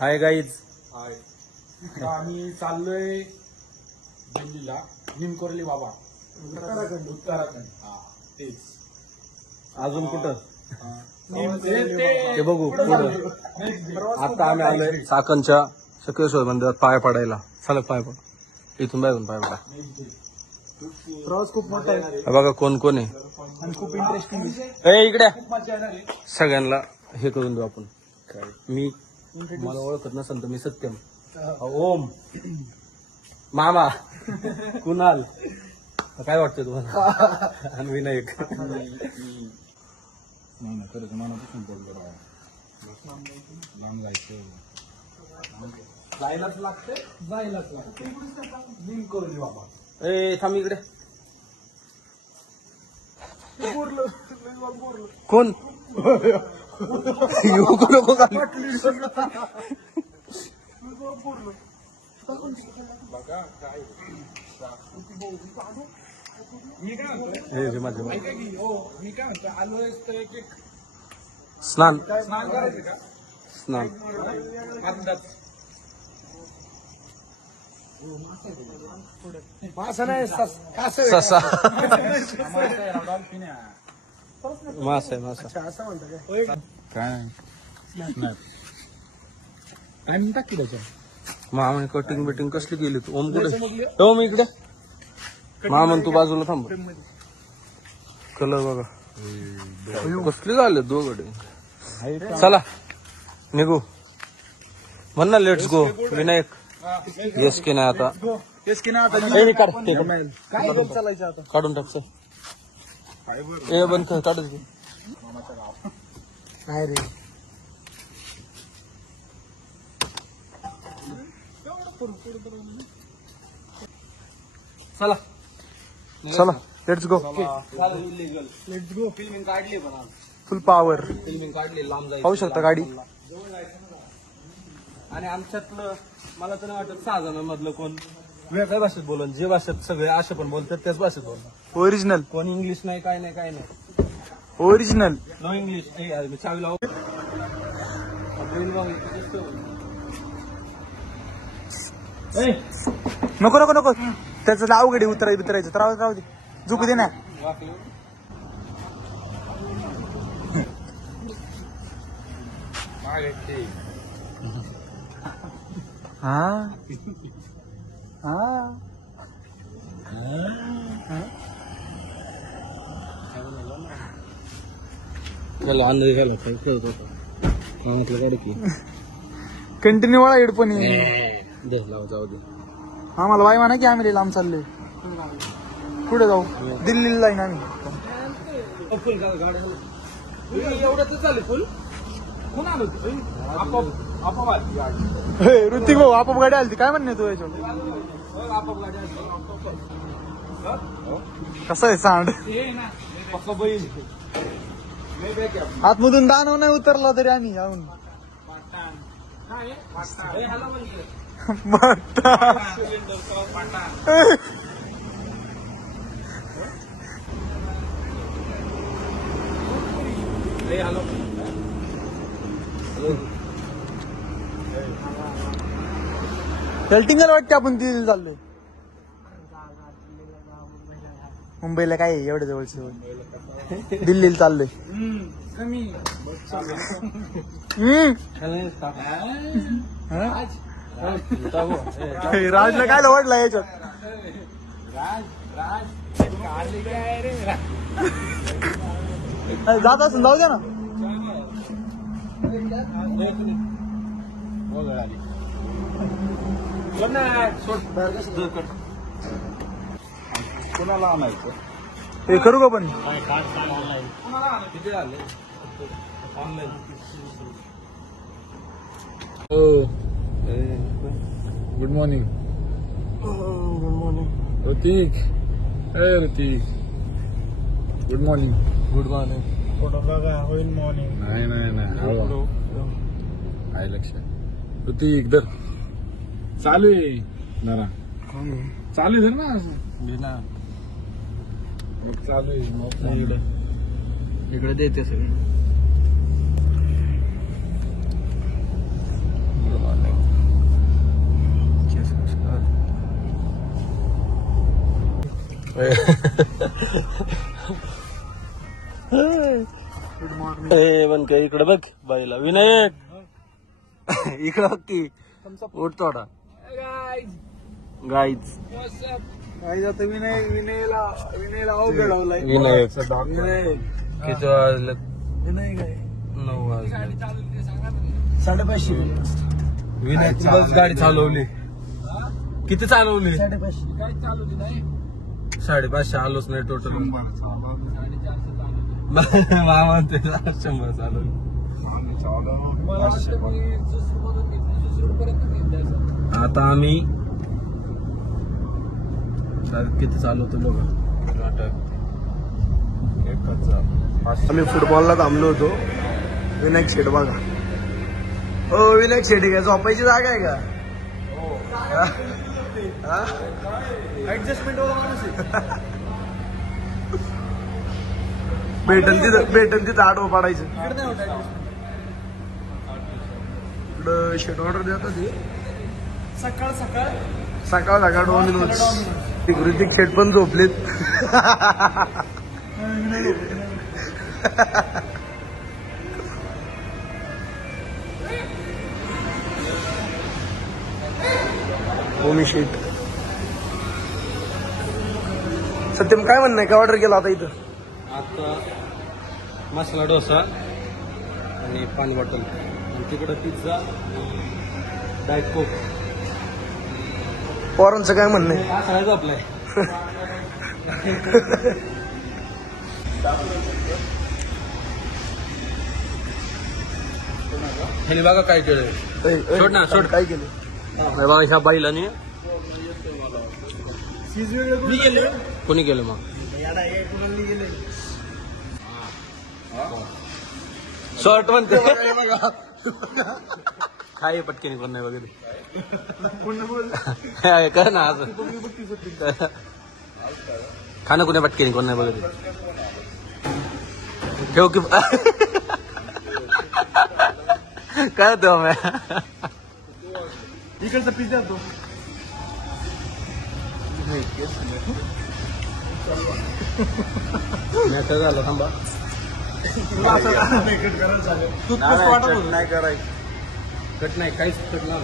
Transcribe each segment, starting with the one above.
Hi guys. हाय. आम्ही चाललोय दिल्लीला, निमकोरली बाबा, उत्तराखंड. हा तेच. अजून कुठं ते बघू पुढं. आता आम्ही आलोय चाकणच्या सकेश्वर मंदिरात पाय पडायला. सलग पाय पड, इथून बाहेरून पाय पडा. प्रवास खूप मोठा आहे बघा कोण कोण आहे आणि खूप इंटरेस्टिंग इकडे. खूप मजा येणार आहे. सगळ्यांना हे करून देऊ आपण. मी मला ओळखत नसेल तर मी सत्यम, ओम, मामा, कुणाल, काय वाटतं तुम्हाला? आणि विनायक. नाही खरंच मनापासून बोललो राव. लांब जायलाच लागते. निमकोरली बाबा. थांब इकडे. कोण नको बघा काय मी काय म्हणतो आलोय तर एक स्नान करायचं का? स्नान मासा नाही ससा. मासा आहे मासा. असं म्हणतं काय टाइम टाकी त्याच्या. मामा कटिंग बिटिंग कसली केली तू? ओम कुठे? ओम इकडे. मामन तू बाजूला थांब. कलर बघा कसले झाले दोघडे. चला निघू म्हण ना. Let's go. विनायक येस की नाही आता? काढून टाक. ए बंद कर, काढून घे. काय रे चला चला let's go. Let's go. Filming काढली पण फुल पॉवर. फिल्मिंग काढली. लांब जायचं. पाहू शकता गाडी. आणि आमच्यातलं मला तर नाही वाटत 6 जणांमधलं कोण वेगळ्या भाषेत बोलन. जे भाषेत सगळे असे पण बोलतात त्याच भाषेत बोलतात. ओरिजिनल. कोण इंग्लिश नाही, काय नाही, काय नाही. ओरिजिनल. No English. चावी लावू. नको नको नको. त्याचं अवघड उतरायचं तर राहू दे. झुकू दे ना. हा चला अंदर गेला काय कळत होता. म्हटलं गाडी की कंटिन्यू वाळा हेडफोन. दे लाव, जाऊ दे. आम्हाला बाई म्हणा की आम्ही लांब चाललोय. कुठे जाऊ? दिल्लीला जाईन आम्ही. फुल गाडी एवढंच चालेल. फुल कोण आलो ऋतिक भाऊ आपोआप गाडी आली. काय म्हणणे तू याच्यावर? कसं आहे सांड? आतमधून दानव नाही उतरला तरी आम्ही याहून. हेल्टिंगला वाटते आपण दिल्लीला चाललोय. मुंबईला काय आहे एवढ्या जवळचं? दिल्लीला चाललोय. राजला काय वाटलं याच्यात? जात असून जाऊ द्या ना. कोणाला आणायचं? हे करू का पण? किती झाले online? Good morning. Good morning Hrithik. Hrithik good morning. Good morning. Photo बघा. होईल मॉर्निंग. नाही आहे लक्ष. ऋतिक दर चालू आहे जरा. चालू आहे ना चालू आहे. इकडे देते सगळे. Good morning. पण काय इकडे बघ बाईला विनायक इकडे बघ की उठ थोडा गाईच काही जातं विनयला अवघड लावलाय. विनायक विनायक किती वाजले विनायक आहे 9 वाजले 550. विनायक बस गाडी चालवली किती चालवली 550 आलोच नाही टोटल मामा ते 100 चालवली आता आम्ही किती चालवतो बघा आम्ही फुटबॉलला थांबलो होतो. विनायक शेट बघा. हो विनायक शेट आहे का? झोपायची जागा आहे का? ऍडजस्टमेंट वाला माणूस आहे. भेटन तिथं आडवं पाडायचं. इकडं शेट ऑर्डर देतात ते सकाळ सकाळ डोमिनोज. ऋतिक शेट पण झोपलेत. भूमी शेट. सत्यम काय म्हणणं आहे? काय ऑर्डर केला आता इथं? आता मसाला डोसा आणि पाणी बॉटल आणि तिकडं पिझ्झा डाएट कोक. पोरांचं काय म्हणणं आहे? काय सांगायचं आपलंय ह्याने बघा काय केलं. सोड ना, सोड. काय केलं? बघा ह्या बाईला नाही कोणी केलं मग शॉर्ट म्हणते काय पटकेने कोण नाही वगैरे कर ना असं खाणं कोणी पटकेने कोण नाही वगैरे ठेव की काय होतं मग इकडचा पिझ्झा तो झालं थांबा नाही करायचं. कट नाही काहीच कट नाही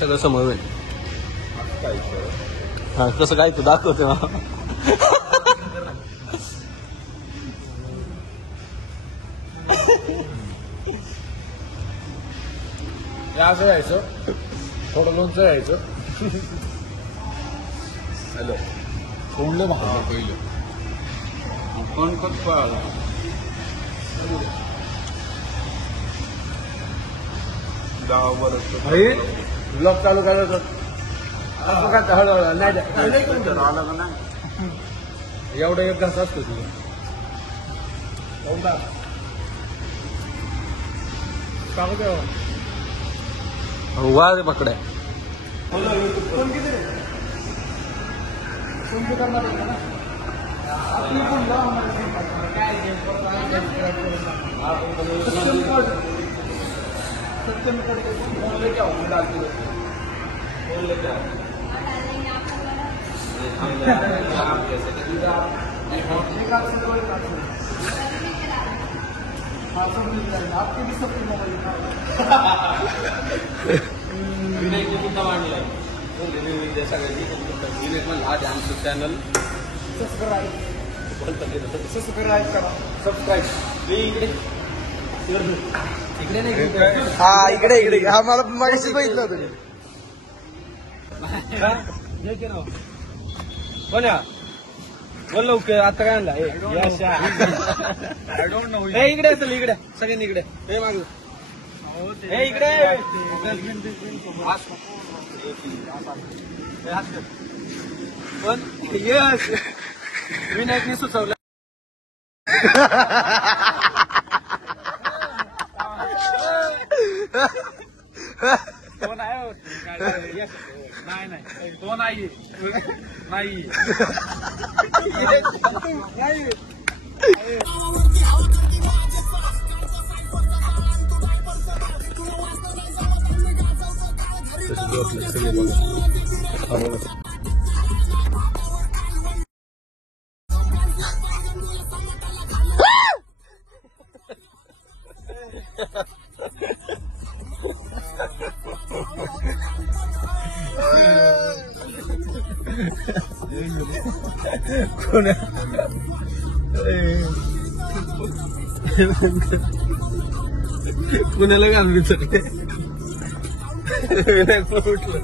सगळं समोर होईल. हा कसं काय तू दाखवते असं यायचं थोडं लोणचं यायचं. हॅलो कोणलं भाव पहिलं कोण कोण अरे ब्लॉग चालू करायचं हळूहळू नाही एवढं एक घास असतो तुझं वा रे पकड्या आज आमचं चॅनल सबस्क्राईब इकडे नाही हा इकडे हा मला मागाशी बघितलं होतं. कोण बोल लवकर आता काय आणला इकडे असेल इकडे सगळ्यांनी इकडे हे माग हे इकडे पण यस विनायकने सुचवलं तो नाही पुण्याला घालून विचारते विनायक पण उठलं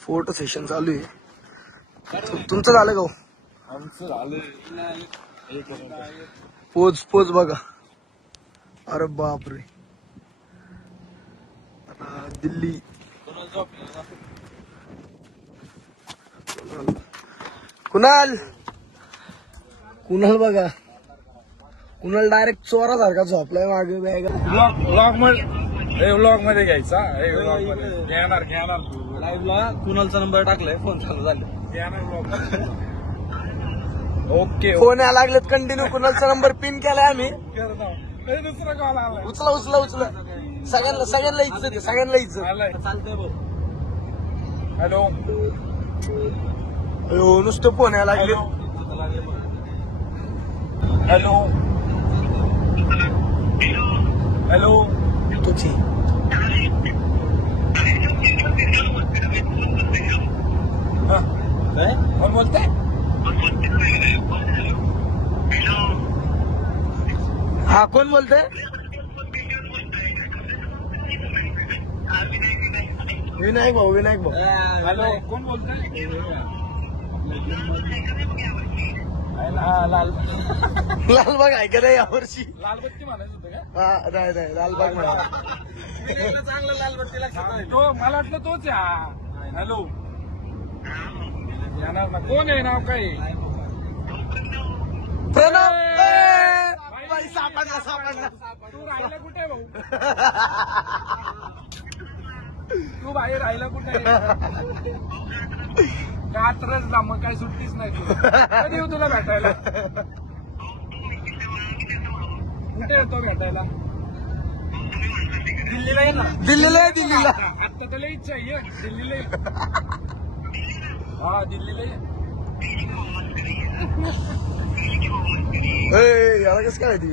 फोटो सेशन चालू आहे. तुमचं झालं का हो? आमचं झालं पोच बघा. अरे बापरे. दिल्ली कुणाल बघा. कुणाल डायरेक्ट चोरासारखा झोपलाय मागे बॅग. व्लॉग मध्ये घ्यायचा घेणार लाईव्हला कुणालचा नंबर टाकलाय फोन चालू झाले ओके फोन यायला लागलेत कंटिन्यू. कुणालचा नंबर पिन केलाय आम्ही. दुसरा कॉल आला उचला सगळ्यांना इज्जत चालतंय भाऊ हॅलो अयो नुसतं फोन यायला लागले. हॅलो हॅलो तुझी काय कोण बोलताय हा कोण बोलतोय. विनायक भाऊ हॅलो कोण बोलताय लालबाग आहे का नाही यावर्षी. लालबत्ती म्हणायचं होतं का हा नाही लालबाग म्हणा. चांगलं लालबत्ती तो मला वाटलं तोच आहे. हॅलो येणार ना कोण आहे नाव काय प्रणव सापडला. तू राहिला कुठे भाऊ तू बाहेर राहिला कुठे रात्रच ना मग काय सुट्टीच नाही तू कधी येऊ तुला भेटायला कुठे येतो भेटायला दिल्लीला ये ना दिल्लीला आता त्याला इच्छा आहे दिल्लीला ये हा दिल्लीला ये याला कसं काय माहिती.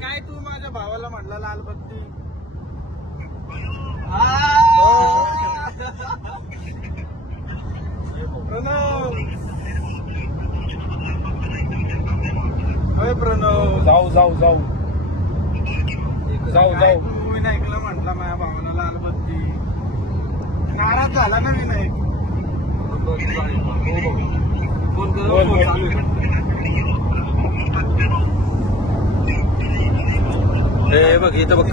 काय तू माझ्या भावाला म्हटला लालबत्ती प्रणव जाऊ विनायकला म्हटला माझ्या भावाला लालबत्ती नाराज झाला ना विनायक. फोन हे बघ इथं बघ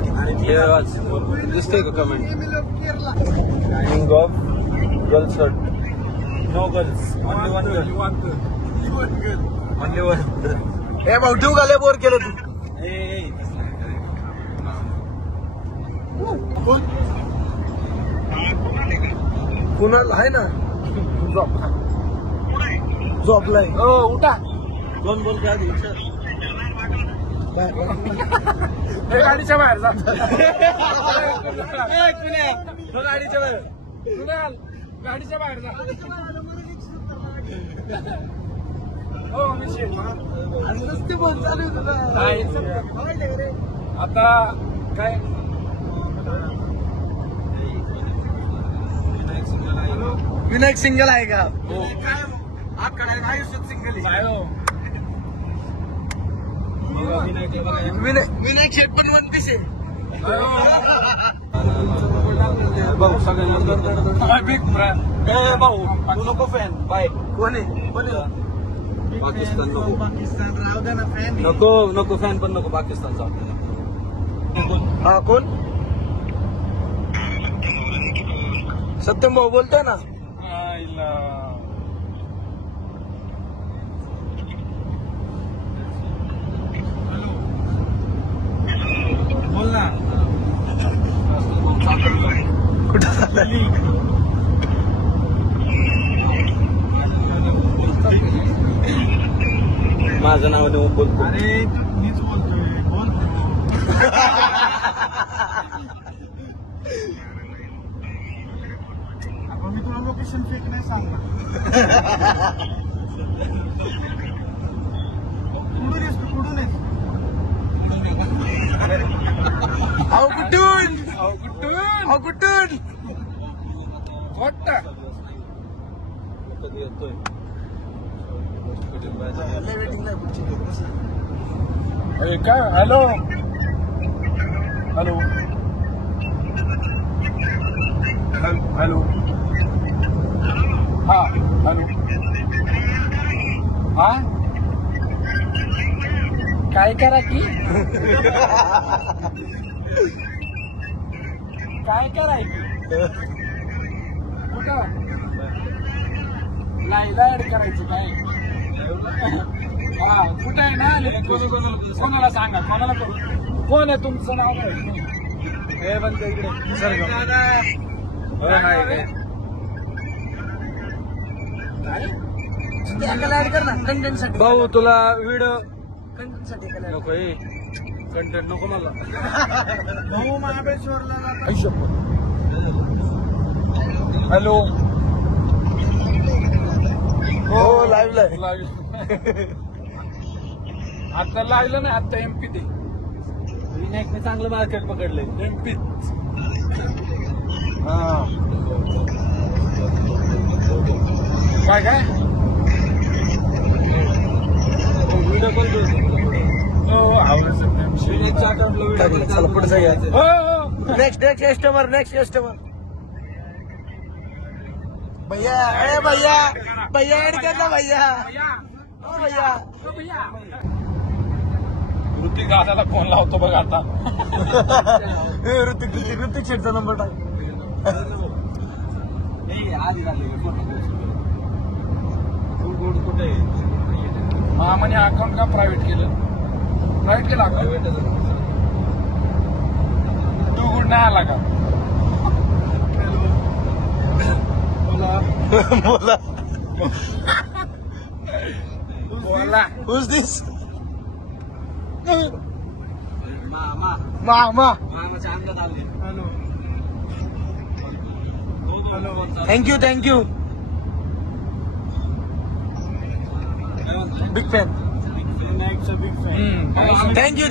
दिसतंय का comment king of girls shirt no girls only one girl only one. हे भाऊ ठेवू का लय बोर केलं तू. कुणाल आहे ना झोपलाय. उठा दोन बोल काय गाडीच्या बाहेर जात गाडीच्या बाहेर गाडीच्या बाहेर जा हो आता काय विनायक सिंगल आहे का. आयुष्यात सिंगल विनायक शेट पण म्हणतीस भाऊ सगळ्यांना बिग ब्रँड भाऊ तू नको फॅन बाय कोण आहे पाकिस्तान राहू दे ना फॅन. नको फॅन पण नको पाकिस्तानचा हा कोण सत्यम भाऊ बोलतोय ना. बोल ना कुठं झालं. माझं नाव देऊ बोलतो. अरे मीच बोलतोय बोल. मी तुला लोकेशन फेक नाही सांगणार. कुठून येस तू कुठून येस. अहो कुठून अहो कुठून कधी येतोय काय हॅलो हॅलो हॅलो हा हॅलो हा काय करा की काय करायची कुठं नाही ऍड करायचं काय हा कुठं आहे ना कोणाला सांगा कोणाला करू कोण आहे तुमचं नाव काय हे बंद इकडे सर ऍड कर ना कंटेंट साठी भाऊ तुला व्हिडिओ कंटेंट साठी नको कंटेंट नको मला भाऊ महाबळेश्वरला हॅलो हो लाईव्ह आता लागलं ना आता एमपी ते विनायकने चांगलं मार्केट पकडलंय एमपी काय काय व्हिडिओ कॉल हो आवडत चला पुढे जाऊया हो नेक्स्ट कस्टमर भैया अरे भैया ऍड कर ना भैया हो भैया ऋतिक दादाला फोन लावतो बघ आता ऋतिक शेटचा नंबर टाक कुठे मामाने अकाउंट का प्रायव्हेट केलं अकाउंट तू गुड नाही आला का बोला बोला Who's this? मामा थँक्यू बिग फॅन थँक्यू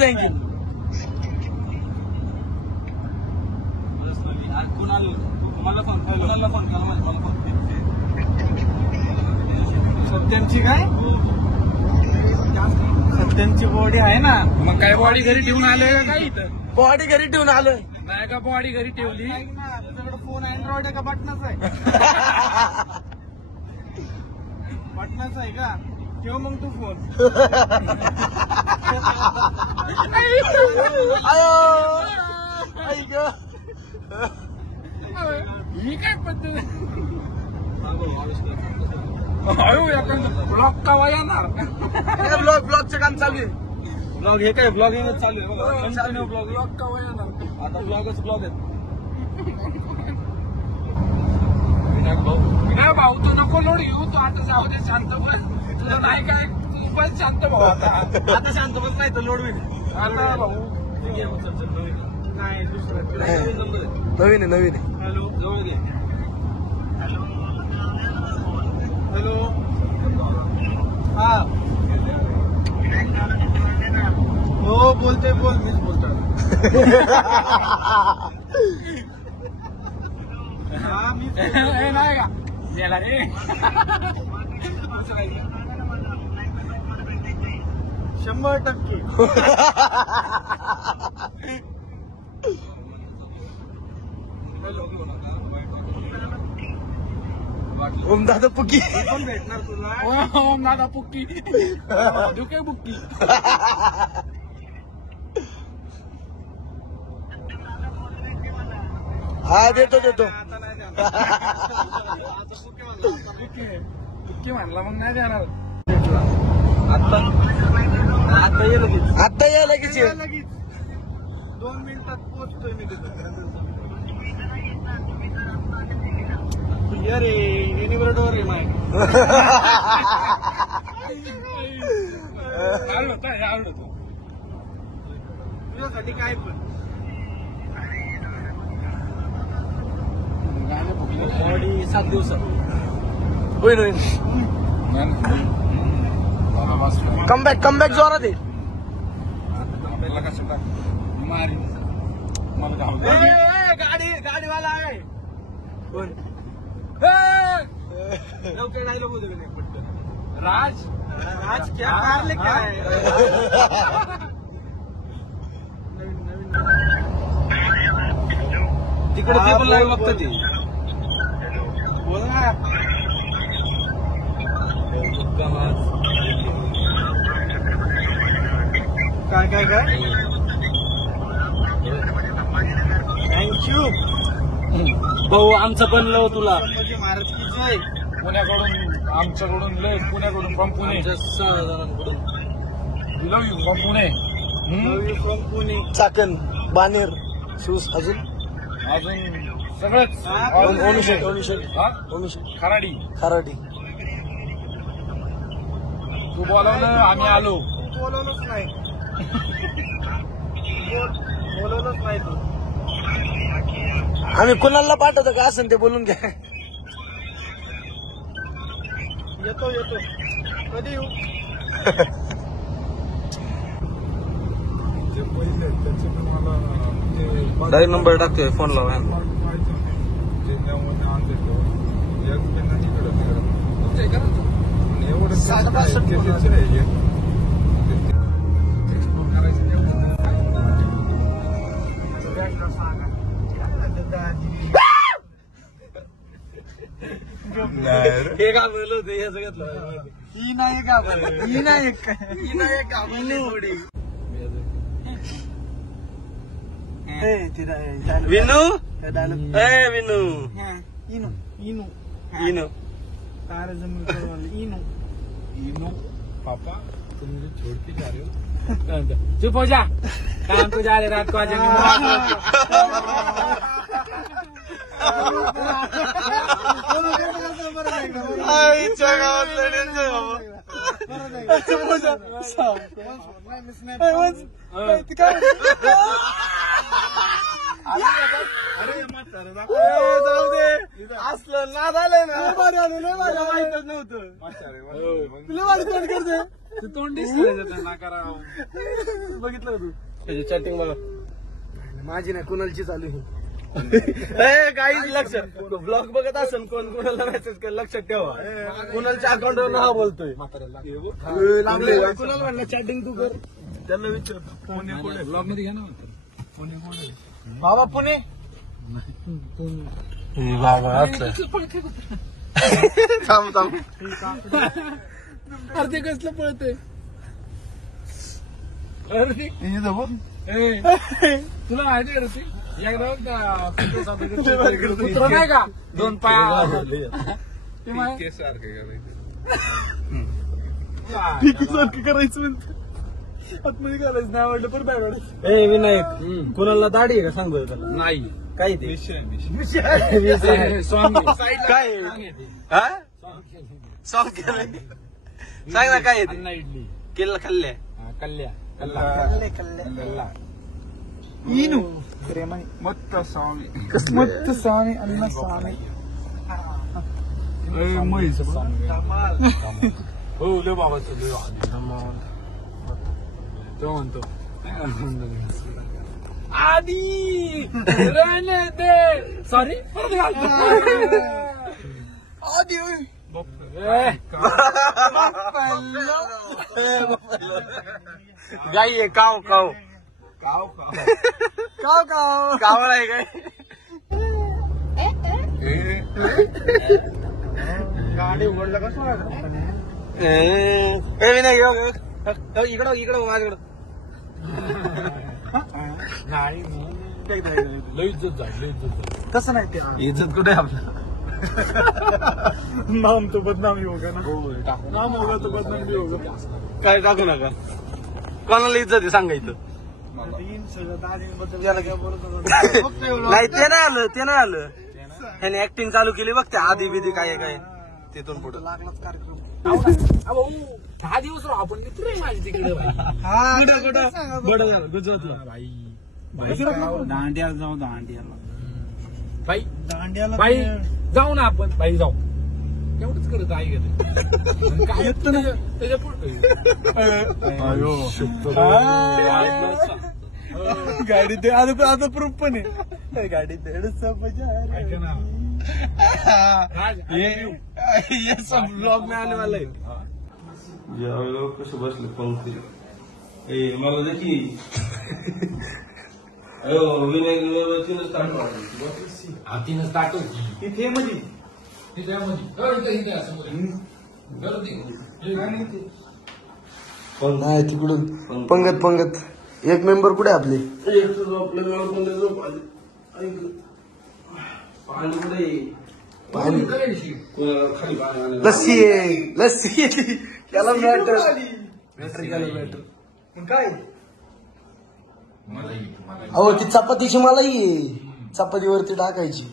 सत्यांची काय सत्यांची बॉडी आहे ना मग काय बॉडी घरी ठेवून आलोय का काय इथं बॉडी घरी ठेवून आलोय नाही का बॉडी घरी ठेवली तुझ्याकडे फोन अँड्रॉइड आहे का बटनाचा आहे बटनाचा आहे का ठेव मग तू फोन ही काय पद्धत ब्लॉक का येणार ब्लॉगचं काम चालू आहे ब्लॉग हे काय ब्लॉगिंगच चालू आहे बघा कंटिन्यू ब्लॉग ब्लॉक का येणार आता ब्लॉगच ब्लॉग आहेत विनायक भाऊ तू नको लोड घेऊ तू आता जाऊ दे शांत बस तुला नाही काय तू पण शांत भाऊ आता शांत बस नाही तर लोड होईल आता भाऊ नाही दुसरं नवीन आहे हॅलो जवळ घे हॅलो हा हो बोलतोय मीच बोलतोय हा मी नाही का गेला रे 100% ओम दादा पुकी कोण भेटणार तुला ओम दादा पुक्की दुके बुक्की हा देतो आता नाही जाणार बुक्की म्हणला मग नाही जाणार आता या लगेच ये. लगेच 2 मिनिटात पोहोचतोय मी तिथं अरे एनी बरोबर आहे माय आवडतो तुझ्यासाठी काय पण बॉडी 7 दिवसात होईल कमबॅक जोरात आहे मला कसं टाक मारी मला गाडीवाला आहे कोण लवकर नाही लोक राज राज क्या मारले काय तिकडे ते पण लाईव्ह बघतात ते बोल ना काय थँक्यू भाऊ आमचं पण लव तुला महाराज की जय पुण्याकडून आमच्याकडून लय पुण्याकडून फ्रॉम पुणे 6 जणांकडून love you from Pune love you from Pune Chakan Baner Sus अजून सगळंच खराडी तू बोलावलं आम्ही आलो बोलवलंच नाही तू आम्ही कुणाला पाठवतो का असं ते बोलून घ्या येतो कधी येऊ डायरेक्ट नंबर टाकतोय फोन लावा हे का बोललो होते हे सगळ्यात ही नाही का विनू विनू इनो इनो पापा तुम मुझे छोड़ के जा रहे हो चुप हो जा काम को जा रहे रात को आ जाऊ दे असलं नाद आलंय ना माहितच नव्हतं तुला वाटत करते तू तोंड दिसलं ना करा बघितलं तू त्याची चॅटिंग बघा माझी नाही कुणालची चालू आहे काही लक्ष ब्लॉग बघत असेल कोण कोणाला मेसेज कर लक्षात ठेवा कुणालच्या अकाउंटवर हा बोलतोय कुणाला म्हणलं चॅटिंग तू कर त्यांना विचार पुणे ब्लॉग मध्ये घ्या ना पुणे बाबा पुणे थांब अर्धे कसलं पळतंय तुला माहिती का ऋषी एकदा कुत्र नाही का 2 पाया करायचं म्हणतो आतमध्ये घालायचं नाही आवडलं पण बाहेर ए विनायक कुणाला दाढी आहे का सांग बरं नाही काय ते काय सॉंग केलं सांग ना काय ते इडली केलं खाल्ल्या कल्ल्या कल्ला इनू मत्त स्वामी अन्न स्वामी हो ले बाबा तो म्हणतो आधी रहने दे सॉरी आधी गाई आहे काव आहे काय गाडी उघडलं कसं इकडं माझ्याकडं नाही लई इज्जत झाली तसं नाही ते इज्जत कुठे आपलं नाम तो बदनामी होगा ना नाम होगा तो बदनामी होगा काय टाकू नका कोणाला इज्जत आहे सांगायचं नाही ते नाही आलं ह्याने ऍक्टिंग चालू केली बघ ते आधी बिधी काय तिथून पुढे लागलाच कार्यक्रम 10 दिवस राहू आपण मित्र आहे माझी तिकडे कुठं बडं झालं गुजरातला दांडियाला जाऊ बाई जाऊ ना आपण बाई जाऊ एवढंच करत आई घेते काय त्याच्या पुढे गाडी ते आता प्रूफ पण आहे गाडी ये सब ब्लॉग में आने वाला है. कसं बसले पंक्ती ए मला त्याची अयो विनायक तीनच तीनच टाकतो तिथे मध्ये नाही तिकडून पंगत एक मेंबर कुठे आपले पाणी लस्सी त्याला मॅटर काय अहो ती चपातीची मलाही चपातीवरती टाकायची.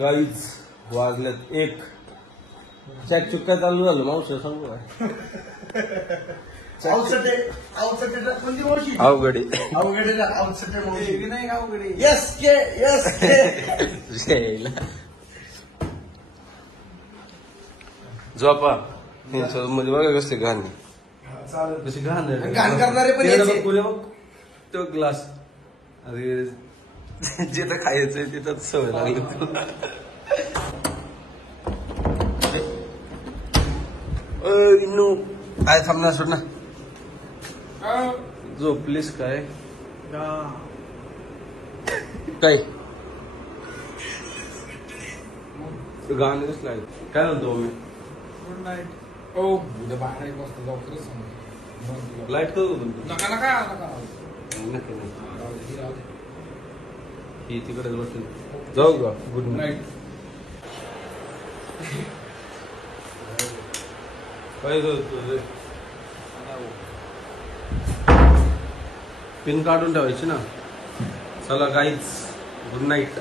गाईच वाजल्यात 1 चॅक चुक्का चालू झालं मावशी सांगू काय अवघडे झोपा म्हणजे बघा कसले घाण कशी घाण करणारे पण तो ग्लास अरे जिथं खायचंय तिथं सवय लागली तुला. काय थांबणार सोड ना झोपलीस काय काय गाणं कसलं आहे काय म्हणतो मी गुड नाईट ओ उद्या बाहेर 1 वाजता जाऊ खरंच लाईट करू नका ही तिकडे बसून जाऊ का गुड नाईट काय पिन काढून ठेवायची ना. चला गाईज गुड नाईट.